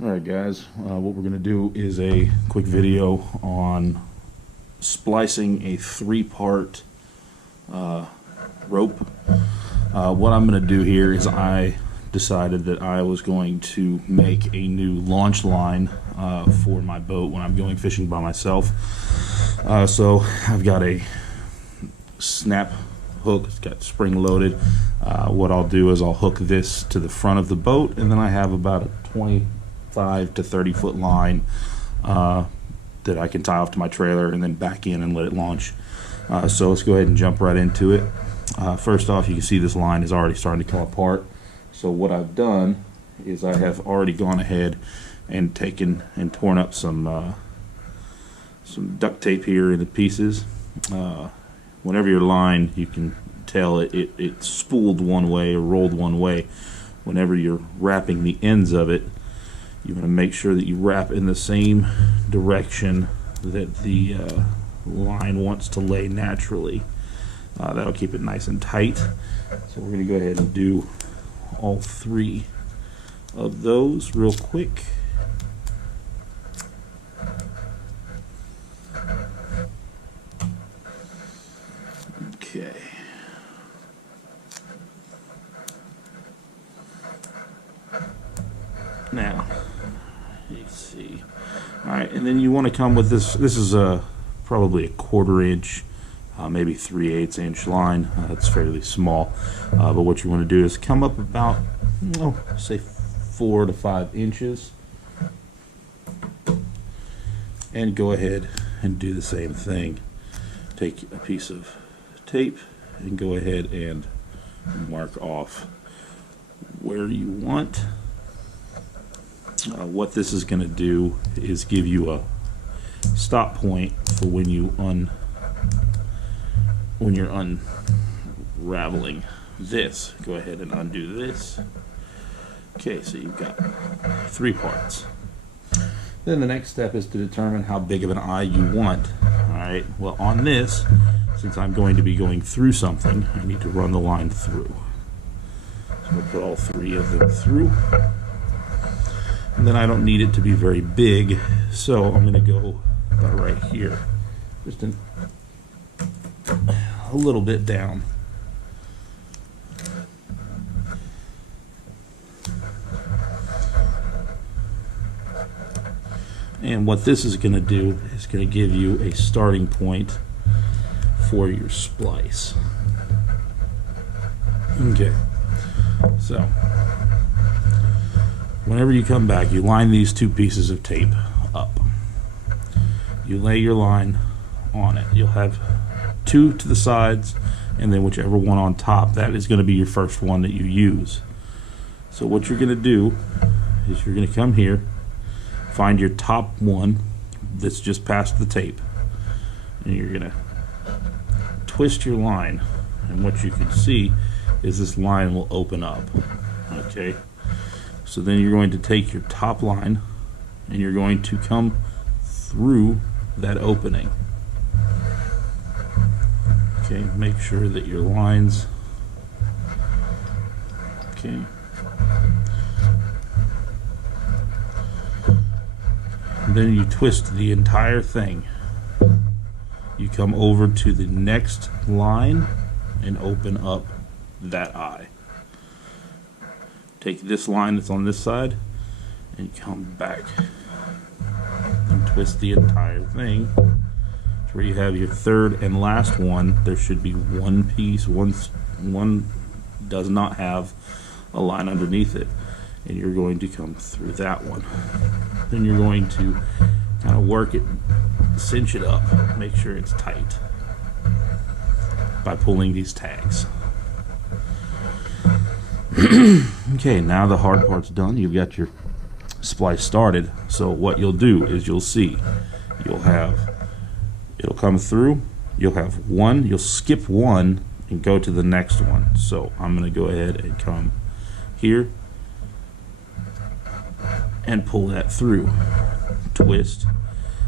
Alright guys, what we're going to do is a quick video on splicing a three-part rope. What I'm going to do here is I decided that I was going to make a new launch line for my boat when I'm going fishing by myself. So I've got a snap hook, it's got spring loaded. What I'll do is I'll hook this to the front of the boat, and then I have about a 25 to 30 foot line that I can tie off to my trailer and then back in and let it launch. So let's go ahead and jump right into it. First off, you can see this line is already starting to come apart. So what I've done is I have already gone ahead and taken and torn up some duct tape here into pieces. Whenever your line, you can tell it spooled one way or rolled one way. Whenever you're wrapping the ends of it, you want to make sure that you wrap in the same direction that the line wants to lay naturally. That'll keep it nice and tight. So we're going to go ahead and do all three of those real quick. Okay. Now, let's see. Alright, and then you want to come with this. This is probably a 1/4 inch, maybe 3/8 inch line. It's fairly small. But what you want to do is come up about, say 4 to 5 inches. And go ahead and do the same thing. Take a piece of tape and go ahead and mark off where you want. What this is going to do is give you a stop point for when you're unraveling this. Go ahead and undo this. Okay, so you've got 3 parts. Then the next step is to determine how big of an eye you want. Alright, well on this, since I'm going to be going through something, I need to run the line through. So we'll put all 3 of them through. And then I don't need it to be very big, so I'm going to go about right here. Just a little bit down. And what this is going to do is going to give you a starting point for your splice. Okay, so whenever you come back, you line these 2 pieces of tape up. You lay your line on it. You'll have 2 to the sides, and then whichever one on top, that is going to be your first one that you use. So what you're going to do is you're going to come here, find your top one that's just past the tape, and you're going to twist your line, and what you can see is this line will open up. Okay, so then you're going to take your top line and you're going to come through that opening. Okay, make sure that your lines, okay, and then you twist the entire thing. You come over to the next line and open up that eye. Take this line that's on this side and come back and twist the entire thing to where you have your third and last one. There should be one piece, one does not have a line underneath it, and you're going to come through that one. Then you're going to kind of work it, cinch it up, make sure it's tight by pulling these tags. Okay, now the hard part's done. You've got your splice started. So what you'll do is you'll see, it'll come through, you'll have one, you'll skip one and go to the next one. So I'm going to go ahead and come here and pull that through. Twist,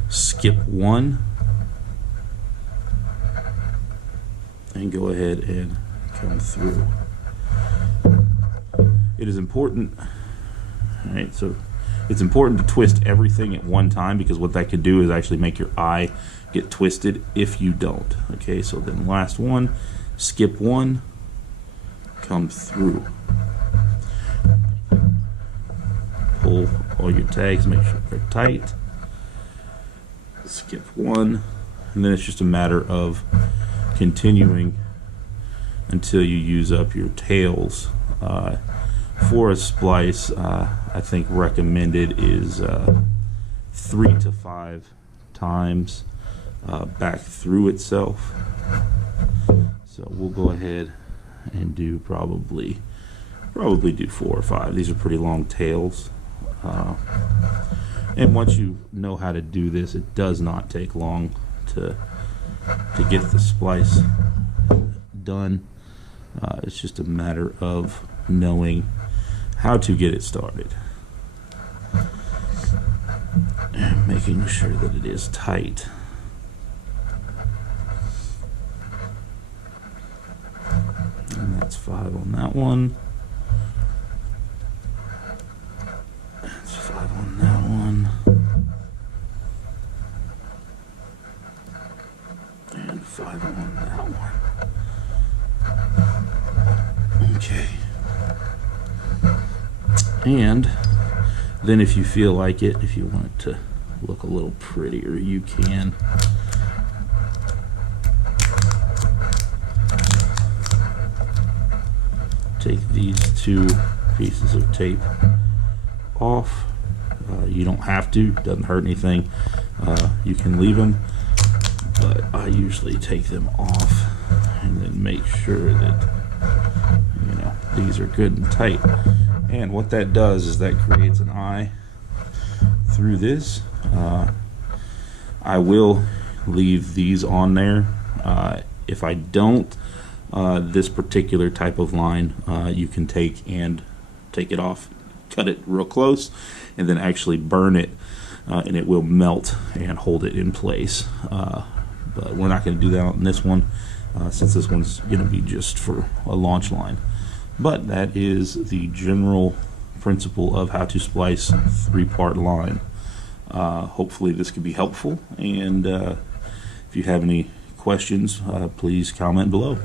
skip one, and go ahead and come through. It is important, all right, so It's important to twist everything at one time, because what that could do is actually make your eye get twisted if you don't. Okay, so then last one, skip one, come through. Pull all your tags, make sure they're tight. Skip one, and then it's just a matter of continuing until you use up your tails. For a splice, I think recommended is 3 to 5 times back through itself. So we'll go ahead and do probably do 4 or 5. These are pretty long tails. And once you know how to do this, it does not take long to get the splice done. It's just a matter of knowing how to get it started. And making sure that it is tight. And that's 5 on that one. That's 5 on that one. And 5 on that one. Okay. And then if you feel like it, if you want it to look a little prettier, you can take these 2 pieces of tape off. You don't have to, doesn't hurt anything. You can leave them, but I usually take them off and then make sure that, you know, these are good and tight. And what that does is that creates an eye through this. I will leave these on there. If I don't, this particular type of line, you can take it off, cut it real close, and then actually burn it, and it will melt and hold it in place. But we're not going to do that on this one, since this one's going to be just for a launch line. But that is the general principle of how to splice 3-part line. Hopefully this could be helpful, and if you have any questions, please comment below.